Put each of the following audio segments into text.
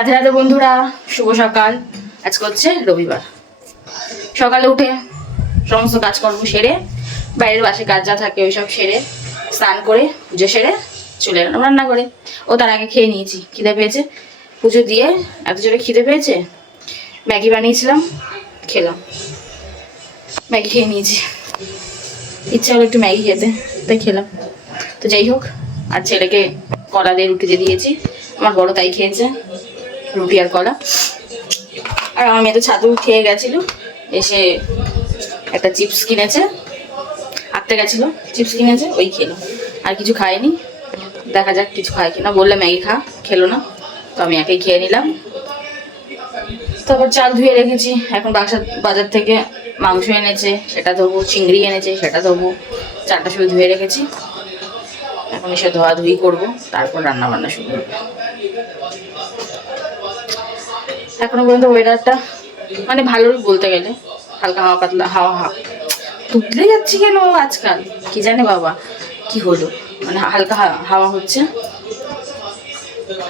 রাধে রাধে বন্ধুরা, শুভ সকাল। আজকে হচ্ছে রবিবার। সকালে উঠে সমস্ত কাজকর্ম সেরে, বাইরের বাসে কাজ যা থাকে ওইসব সেরে, স্নান করে পুজো সেরে চলে এলাম রান্না করে। ও তার আগে খেয়ে নিয়েছি, খিদে পেয়েছে। পুজো দিয়ে এত জোরে খিদে পেয়েছে, ম্যাগি বানিয়েছিলাম, খেলাম। ম্যাগি খেয়ে নিয়েছি, ইচ্ছা হলো একটু ম্যাগি খেতে, তাই খেলাম। তো যাই হোক, আর ছেলেকে কলা দিয়ে রুটি দিয়ে দিয়েছি, আমার বড় তাই খেয়েছে, রুটি আর কলা। আর আমার মেয়ে তো ছাতু খেয়ে গেছিল, এসে একটা চিপস কিনেছে, আঁকতে গেছিলো, চিপস কিনেছে, ওই খেলো। আর কিছু খায়নি, দেখা যাক কিছু খায় কিনা। বললে ম্যাগি খা, খেলো না, তো আমি একাই খেয়ে নিলাম। তারপর চাল ধুয়ে রেখেছি, এখন বাজার থেকে মাংস এনেছে, সেটা ধোবো, চিংড়ি এনেছে, সেটা ধোবো। চালটা শুধু ধুয়ে রেখেছি, এখন এসে ধোয়াধুয়ি করবো, তারপর রান্না বান্না শুরু করবো। এখনো পর্যন্ত ওয়েদারটা মানে ভালোই বলতে গেলে, হালকা হাওয়া, পাতলা হাওয়া। তুতলে যাচ্ছি কেন আজকাল, কি জানে বাবা কি হলো, মানে হালকা হাওয়া হচ্ছে,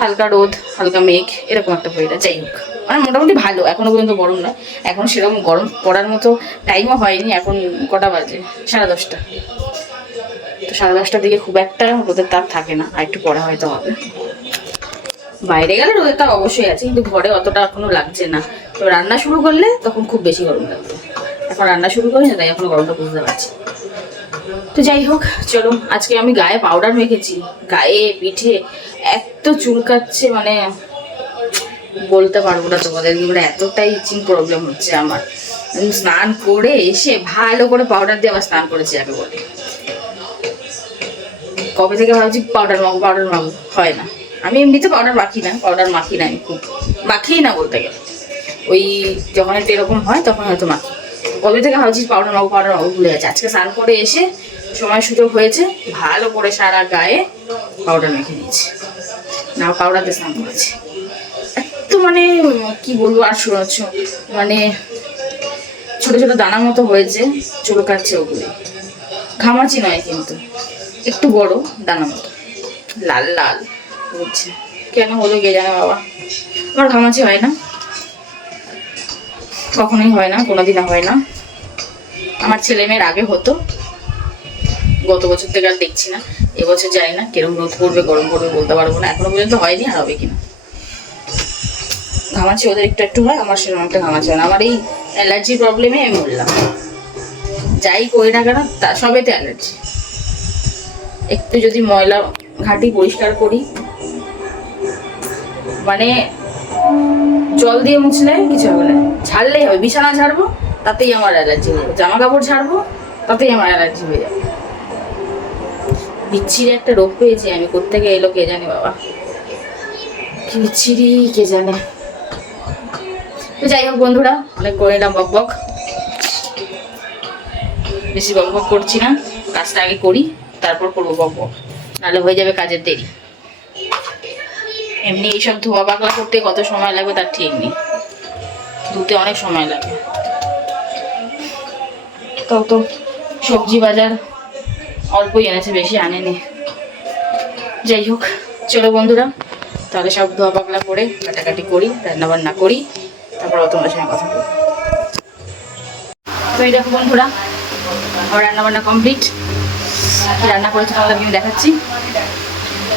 হালকা রোদ, হালকা মেঘ, এরকম একটা ওয়েদার। যাই হোক, মানে মোটামুটি ভালো, এখনো পর্যন্ত গরম নয়। এখন সেরকম গরম পড়ার মতো টাইমও হয়নি। এখন কটা বাজে? 10:30। তো 10:30টার দিকে খুব একটা রোদের তাপ থাকে না, আর একটু পরে হয়তো হবে। বাইরে গেলে রোদের তাপ অবশ্যই আছে, কিন্তু ঘরে অতটা এখনো লাগছে না। তো রান্না শুরু করলে তখন খুব বেশি গরম লাগবে। এখন রান্না শুরু করি না, তাই এখনো গরমটা বুঝতে পারছি। তো যাই হোক, চলো। আজকে আমি গায়ে পাউডার মেখেছি, গায়ে পিঠে এত চুলকাচ্ছে, মানে বলতে পারবো না তোমাদেরকে, মানে এতটাই ইচিং প্রবলেম হচ্ছে আমার। স্নান করে এসে ভালো করে পাউডার দিয়ে আবার স্নান করেছি আগে বলে। কবে থেকে ভাবছি পাউডার মাখবো, হয় না। আমি এমনিতে পাউডার মাখি না, আমি খুব মাখি না বলতে গেলে। ওই যখন একটু এরকম হয় তখন হয়তো মাখি। কবে থেকে ভাবছি পাউডার মাখবো ভুলে যাচ্ছে। আজকে স্নান করে এসে সময় সুযোগ হয়েছে, ভালো করে সারা গায়ে পাউডার মেখে নিয়েছি, না পাউডার দিয়ে স্নান করেছি। এত মানে কি বলবো, আর শোনাচ্ছ, মানে ছোট ছোট দানা মতো হয়েছে, চুলকাচ্ছে ওগুলো। ঘামাচি নয় কিন্তু, একটু বড় দানা মতো, লাল লাল হচ্ছে। কেন হলো কে জানে বাবা। আমার ঘামাচি হয় না, কখনোই হয় না, কোনোদিনও হয় না। আমার ছেলে মেয়ের আগে হতো, গত বছর থেকে আর দেখছি না। এবছর জানি না কিরকম রোদ পড়বে গরম পড়বে বলতে পারবো না, এখনো পর্যন্ত হয়নি, আর হবে কিনা। ঘামাচি ওদের একটু একটু হয়, আমার সেরকম একটা ঘামাচি হয় না। আমার এই অ্যালার্জির প্রবলেমে আমি বললাম, যাই করি না কেন তা সবেতে অ্যালার্জি। একটু যদি ময়লা ঘাঁটি পরিষ্কার করি, মানে জল দিয়ে মুছলে কিছু হবে না, ঝাড়লেই হবে। বিছানা ঝাড়বো তাতেই আমার অ্যালার্জি হয়ে যাবে, জামা কাপড় ঝাড়বো তাতেই আমার অ্যালার্জি হয়ে যাবে। বিচ্ছিরি একটা রোগ পেয়েছি আমি, কোত্থেকে এলো কে জানে বাবা, কি বিচ্ছিরি কে জানে। তো যাই হোক বন্ধুরা, অনেক করে নিলাম বক বক, বেশি বক বক করছি না। কাজটা আগে করি, তারপর করবো বক বক, নাহলে হয়ে যাবে কাজের দেরি। এমনি এইসব ধোয়া পাকলা করতে কত সময় লাগবে তার ঠিক নেই, ধুতে অনেক সময় লাগে। তো সবজি বাজার অল্পই এনেছে, বেশি আনেনি। যাই হোক, চলো বন্ধুরা, তাহলে সব ধোয়া পাকলা করে কাটাকাটি করি, রান্নাবান্না করি, তারপর তোমাদের সঙ্গে কথা বলি। তো এই দেখো বন্ধুরা, আমার রান্নাবান্না কমপ্লিট। কি রান্না করেছি তোমাদেরকে আমি দেখাচ্ছি।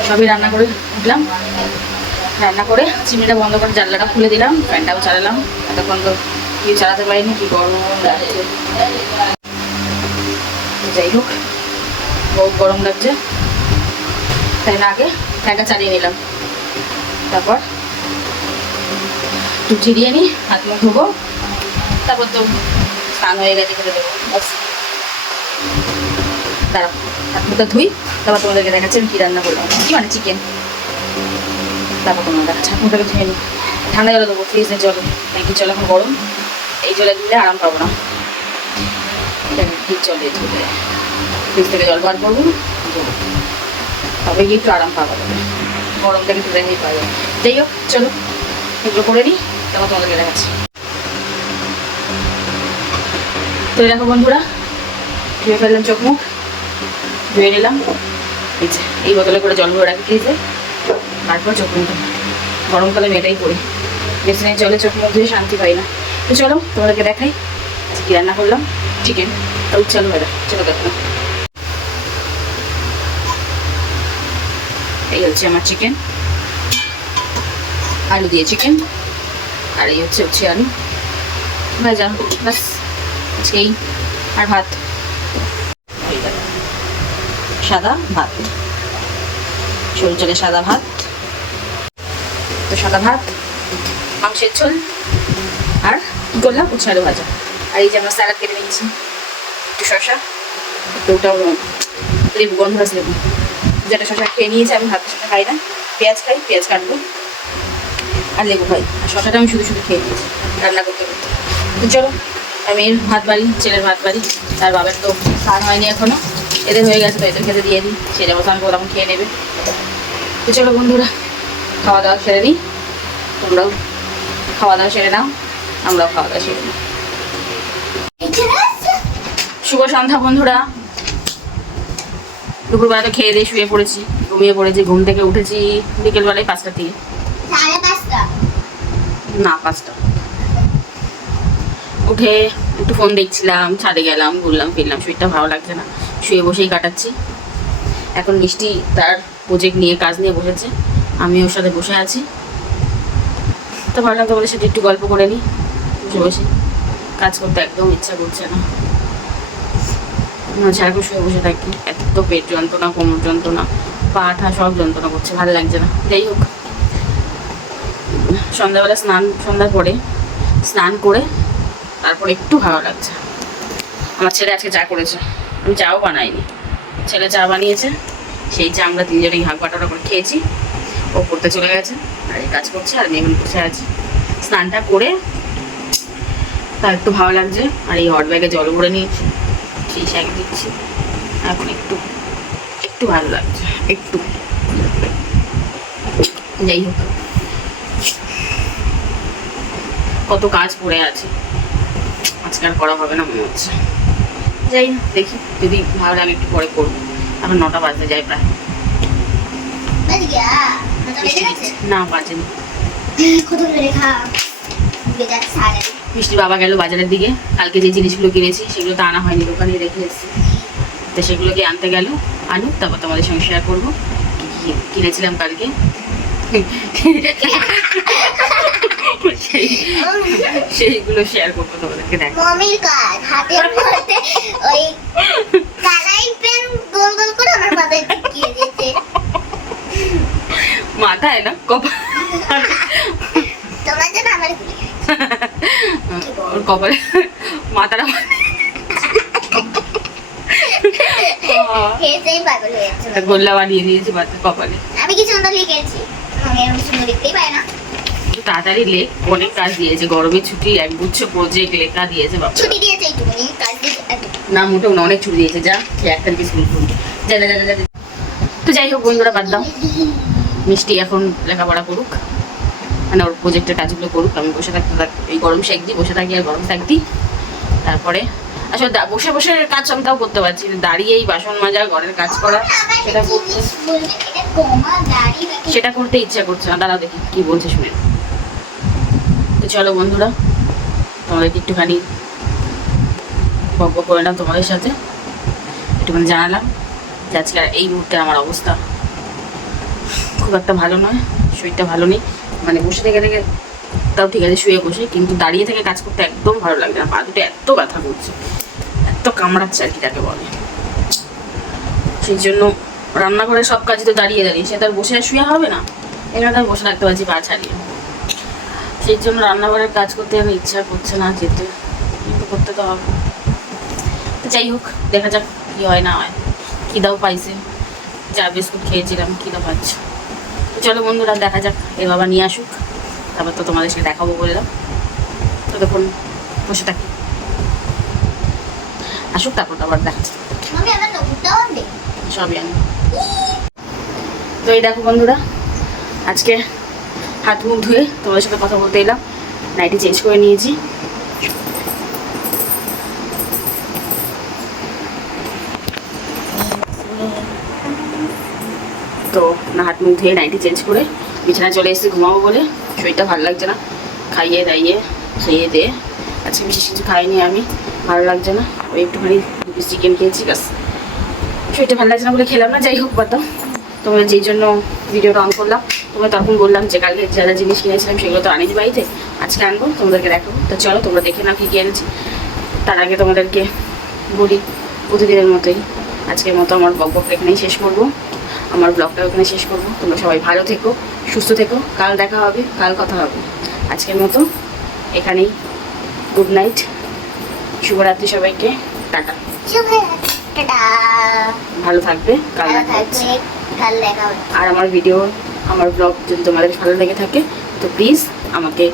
সবই রান্না করে উঠলাম, রান্না করে চিমনিটা বন্ধ করে জানলাটা খুলে দিলাম, ফ্যানটাও চালালাম। এতক্ষণ তো কেউ চালাতে পারিনি, কি গরম লাগছে। যাই হোক, বহুত গরম লাগছে, তাই না আগে ফ্যানটা চালিয়ে নিলাম। তারপর একটু চিরিয়ে নিই, হাত মুখ ধোবো, তারপর তো স্নান হয়ে গেছে, খেতে দেবো। তারপর হাত মুখটা ধুই, তারপর তোমাদেরকে দেখাচ্ছি আমি কী রান্না করলাম, কি মানে চিকেন। তারপর তোমার দেখাচ্ছি, হাত মুখটাকে ধুয়ে নিই। ঠান্ডা জলে দেবো, ফ্রিজের জলে, ট্যাঙ্কির জল এখন গরম, এই জলে ধুলে আরাম পাবো না। ট্যাঙ্কির জলে ধুলে ফ্রিজ থেকে জল বার করবো, তবে গিয়ে একটু আরাম পাওয়া যাবে, গরম থেকে একটু রেহাই পাওয়া যাবে। যাই হোক, চলো এগুলো করে নিই, তারপর তোমাদেরকে দেখাচ্ছি। তো দেখো বন্ধুরা, ধুয়ে ফেললাম, চোখ মুখ ধুয়ে নিলাম, এই বোতলে করে জল ভরে রাখি ফ্রিজে, তারপর চোখ মুখ গরমকালে আমি এটাই করি, বেসিনে জলে চোখ মুখ ধুয়ে শান্তি পাই না। তো চলো তোমাদেরকে দেখাই আজকে কী রান্না করলাম। চিকেন, তো চলো ভাইরা, চলো দেখো। এই হচ্ছে আমার চিকেন, আলু দিয়ে চিকেন, আর এই হচ্ছে আলু ভাজা, বাস আজকে এই। আর ভাত, সাদা ভাত, সরু চালের সাদা ভাত। তো সাদা ভাত, মাংসের ঝোল, আর কি করলাম উচ্ছে আলু ভাজা। আর এই যে আমরা স্যালাড কেটে নিয়েছি, একটু শসা, একটু ওটাও লেবু, গন্ধরাজ লেবু, যেটা শসা খেয়ে নিয়েছি। আমি ভাতের সাথে খাই না, পেঁয়াজ খাই, পেঁয়াজ কাটবো আর লেবু খাই। আর শসাটা আমি শুধু খেয়ে নিয়েছি রান্না করতে করতে। তো চলো আমি ভাত বাড়ি, ছেলের ভাত বাড়ি, তার বাবার তো খাওয়া হয়নি এখনো, এদের হয়ে গেছে, তো এদের খেতে দিয়ে দিই, সে যাবো স্নান করে তখন খেয়ে নেবে। তো চলো বন্ধুরা, খাওয়া দাওয়া সেরে নিই, তোমরাও খাওয়া দাওয়া সেরে নাও, আমরাও খাওয়া দাওয়া সেরে নিই। শুভ সন্ধ্যা বন্ধুরা। দুপুরবেলা তো খেয়ে দিয়ে শুয়ে পড়েছি, ঘুমিয়ে পড়েছি। ঘুম থেকে উঠেছি বিকেলবেলায় 5টার দিকে, না 5টা। উঠে একটু ফোন দেখছিলাম, ছাদে গেলাম, ঘুরলাম ফিরলাম, শরীরটা ভালো লাগছে না, শুয়ে বসেই কাটাচ্ছি। এখন মিষ্টি তার প্রজেক্ট নিয়ে, কাজ নিয়ে বসেছে, আমি ওর সাথে বসে আছি। তো ভাবলাম তোমাদের সাথে একটু গল্প করে নিই, বসে বসে। কাজ করতে একদম ইচ্ছা করছে না, সারাক্ষণ শুয়ে বসে থাকি। এত পেট যন্ত্রণা, কোমর যন্ত্রণা, পা ঠা সব যন্ত্রণা করছে, ভালো লাগছে না। যাই হোক, সন্ধ্যাবেলা সন্ধ্যার পরে স্নান করে তারপর একটু ভালো লাগছে। আমার ছেলে আজকে চা করেছে, আমি চাও বানাইনি, ছেলে চা বানিয়েছে, সেই চা আমরা তিনজনেই হাঁক বাটাটা করে খেয়েছি। ও পড়তে চলে গেছে, আর এই কাজ করছে, আর আমি এখন বসে আছি। স্নানটা করে তার একটু ভালো লাগছে, আর এই হট ব্যাগে জল ভরে নিয়েছি, সেই শাক দিচ্ছি। এখন একটু একটু ভালো লাগছে, একটু। যাই হোক, কত কাজ পড়ে আছে, আজকে আর করা হবে না মনে হচ্ছে। যাই না, দেখি যদি ভালো লাগে একটু পরে করবো। এখন 9টা বাজতে যায় প্রায়। না বাজেনি, মিষ্টি বাবা গেল বাজারের দিকে, কালকে যে জিনিসগুলো কিনেছি সেগুলো তো আনা হয়নি, দোকানে রেখে এসেছি। তো সেগুলোকে আনতে গেল, আনুক, তারপর তোমাদের সঙ্গে শেয়ার করবো কি কিনেছিলাম কালকে। সেইগুলো শেয়ার করবো তোমাদেরকে। দেখো মমির কাজ হাতের মধ্যে ওই কালাই পেন গোল গোল করে আমার মাথায় ঢুকিয়ে দিয়েছে। মাথায় না, কপাল। তোমরা যেন আমার ওর কপালে মাথাটা হেসেই পাগল হয়েছে। গোল্লা বানিয়ে দিয়েছে মাথার কপালে। আমি কি সুন্দর লিখেছি, আমি এরকম সুন্দর লিখতেই পারি না। তাড়াতাড়ি লেখ, অনেক কাজ দিয়েছে, গরমের ছুটি একগুচ্ছ প্রজেক্ট লেখা দিয়েছে বাবা। ছুটি দিয়েছে এইটুকুনি, কাজ দিয়েছে না মোটেও না, অনেক ছুটি দিয়েছে। যা 1 তারিখে স্কুল খুলবে, যা যা যা। তো যাই হোক বন্ধুরা, বাদ দাও, মিষ্টি এখন লেখাপড়া করুক, মানে ওর প্রজেক্টের কাজগুলো করুক, আমি বসে থাকতে এই গরম শেক দিই, বসে থাকি আর গরম শেক দিই। তারপরে আসলে বসে বসে কাজ আমি তাও করতে পারছি, দাঁড়িয়েই বাসন মাজা, ঘরের কাজ করা, সেটা করতে ইচ্ছা করছে না। দাঁড়াও দেখি কি বলছে শুনে। তো চলো বন্ধুরা, তোমাদেরকে একটুখানি গল্প করে নিলাম তোমাদের সাথে, একটুখানি জানালাম যে আজকে এই মুহূর্তে আমার অবস্থা খুব একটা ভালো নয়, শরীরটা ভালো নেই। মানে বসে থেকে থেকে তাও ঠিক আছে, শুয়ে বসে, কিন্তু দাঁড়িয়ে থেকে কাজ করতে একদম ভালো লাগছে না। পা দুটো এত ব্যথা করছে, এত কামড়াচ্ছে আর কি তাকে বলে। সেই জন্য রান্নাঘরে সব কাজই তো দাঁড়িয়ে দাঁড়িয়ে, সে তার বসে আর শুয়ে হবে না, এখানে তার বসে থাকতে পারছি পা ছাড়িয়ে। সেই জন্য রান্নাঘরের কাজ করতে আমি ইচ্ছা করছে না যেতে, কিন্তু করতে তো হবে। তো যাই হোক, দেখা যাক কি হয় না হয়। খিদাও পাইছে, চা বিস্কুট খেয়েছিলাম, খিদা পাচ্ছে। তো চলো বন্ধুরা, দেখা যাক, এর বাবা নিয়ে আসুক, তারপর তো তোমাদের সাথে দেখাবো বললাম। ততক্ষণ বসে থাকি, আসুক, তারপর তো আবার দেখা যাক সবই আমি। তো এই দেখো বন্ধুরা, আজকে হাত মুখ ধুয়ে তোমাদের সাথে কথা বলতে এলাম, নাইটি চেঞ্জ করে নিয়েছি। তো হাত মুখ ধুয়ে নাইটি চেঞ্জ করে বিছানায় চলে এসেছি ঘুমাবো বলে, শরীরটা ভালো লাগছে না, খাইয়ে দাইয়ে খেয়ে দিয়ে আজকে বিশেষ কিছু খাইনি আমি, ভালো লাগছে না, ওই একটুখানি চিকেন খেয়েছি ব্যাস, শরীরটা ভালো লাগছে না বলে খেলাম না। যাই হোক বাদ দাও, তোমরা যেই জন্য ভিডিওটা অন করলাম, তোমরা তখন বললাম যে কালকে যা যা জিনিস কিনেছিলাম সেগুলো তো আনিনি বাড়িতে, আজকে আনবো তোমাদেরকে দেখাবো। তো চলো তোমরা দেখে নাও কী কী এনেছি। তার আগে তোমাদেরকে বলি প্রতিদিনের মতোই আজকের মতো আমার ব্লগটা এখানেই শেষ করবো, আমার ব্লগটা ওখানে শেষ করবো। তোমরা সবাই ভালো থেকো, সুস্থ থেকো, কাল দেখা হবে, কাল কথা হবে। আজকের মতো এখানেই, গুড নাইট, শুভরাত্রি সবাইকে, টাটা, টাটা। ভালো থাকবে, কাল ভালো দেখা হচ্ছে। থাকবে, কাল দেখা হচ্ছে। আর আমার ভিডিও, আমার ব্লগ যদি তোমাদের ভালো লেগে থাকে তো প্লিজ আমাকে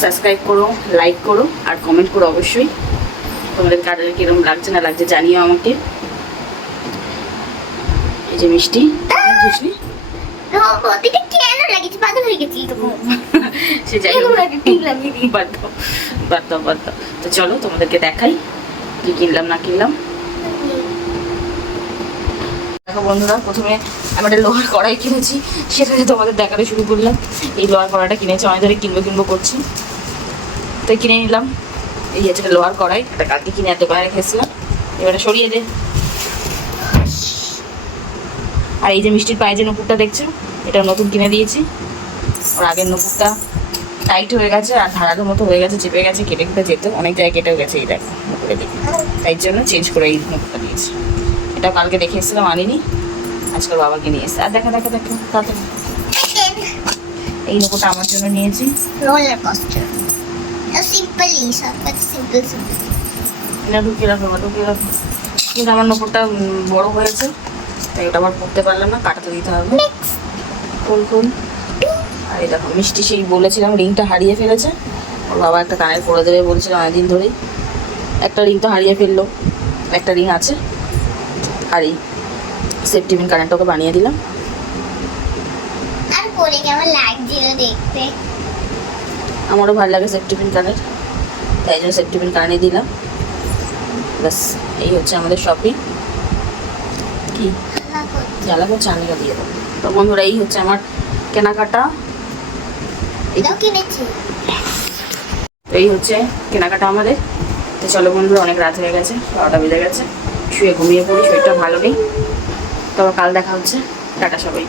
সাবস্ক্রাইব করো, লাইক করো আর কমেন্ট করো অবশ্যই। তোমাদের কাদের কীরকম লাগছে না লাগছে জানিও আমাকে। এই যে মিষ্টি বুঝলি ওদিকে কেন লাগিয়েছি? পাগল হয়ে গেছি তখন। সে যাই হোক, বাদ দাও বাদ দাও বাদ দাও। তো চলো তোমাদেরকে দেখাই কি কিনলাম না কিনলাম। দেখো বন্ধুরা, প্রথমে আমি একটা লোহার কড়াই কিনেছি, সেটাকে তোমাদের দেখাতে শুরু করলাম। এই লোহার কড়াইটা কিনেছি, অনেক ধরে কিনবো করছি, তাই কিনে নিলাম। এই হচ্ছে একটা লোহার কড়াই, এটা কালকে কিনে এত দোকানে রেখেছিলাম, এবারে সরিয়ে দে। আর এই যে মিষ্টির পায়ে যে নুপুরটা দেখছো, এটা নতুন কিনে দিয়েছি। ওর আগের নুপুরটা টাইট হয়ে গেছে আর ধারার মতো হয়ে গেছে, চেপে গেছে, কেটে কেটে যেত, অনেক জায়গায় কেটেও গেছে এই দেখ নুপুরে দিকে, তাই জন্য চেঞ্জ করে এই নুপুরটা দিয়েছি। এটা কালকে দেখে এসেছিলাম, আনিনি, আজকে বাবাকে নিয়ে এসেছে। আর দেখা দেখা দেখো তাড়াতাড়ি, এই নুপুরটা আমার জন্য নিয়েছি। রোলার কোস্টার সিম্পলি, সব সিম্পল সিম্পল। এটা ঢুকিয়ে রাখো, ঢুকিয়ে রাখো। কিন্তু আমার নুপুরটা বড় হয়েছে, তাই ওটা আবার পড়তে পারলাম না, কাটাতে দিতে হবে। ফুল ফুল। আর এই দেখো মিষ্টি, সেই বলেছিলাম রিংটা হারিয়ে ফেলেছে, ওর বাবা একটা কানের পরে দেবে বলছিল অনেকদিন ধরেই, একটা রিং তো হারিয়ে ফেললো, একটা রিং আছে। আর এই সেফটি পিন কানেরটা ওকে বানিয়ে দিলাম। আর পরে কেমন লাগছিল দেখতে? আমারও ভালো লাগে সেফটি পিন কানের, তাই জন্য সেফটি পিন কানে দিলাম। ব্যাস এই হচ্ছে আমাদের শপিং। কি জ্বালা করছে, আমিও দিয়ে দেবো। তো বন্ধুরা, এই হচ্ছে আমার কেনাকাটা, এটাও কিনেছি। তো এই হচ্ছে কেনাকাটা আমাদের। তো চলো বন্ধুরা, অনেক রাত হয়ে গেছে, 12টা বেজে গেছে, শুয়ে ঘুমিয়ে পড়ি, শরীরটা ভালো নেই। তবে কাল দেখা হচ্ছে, টাটা সবাই।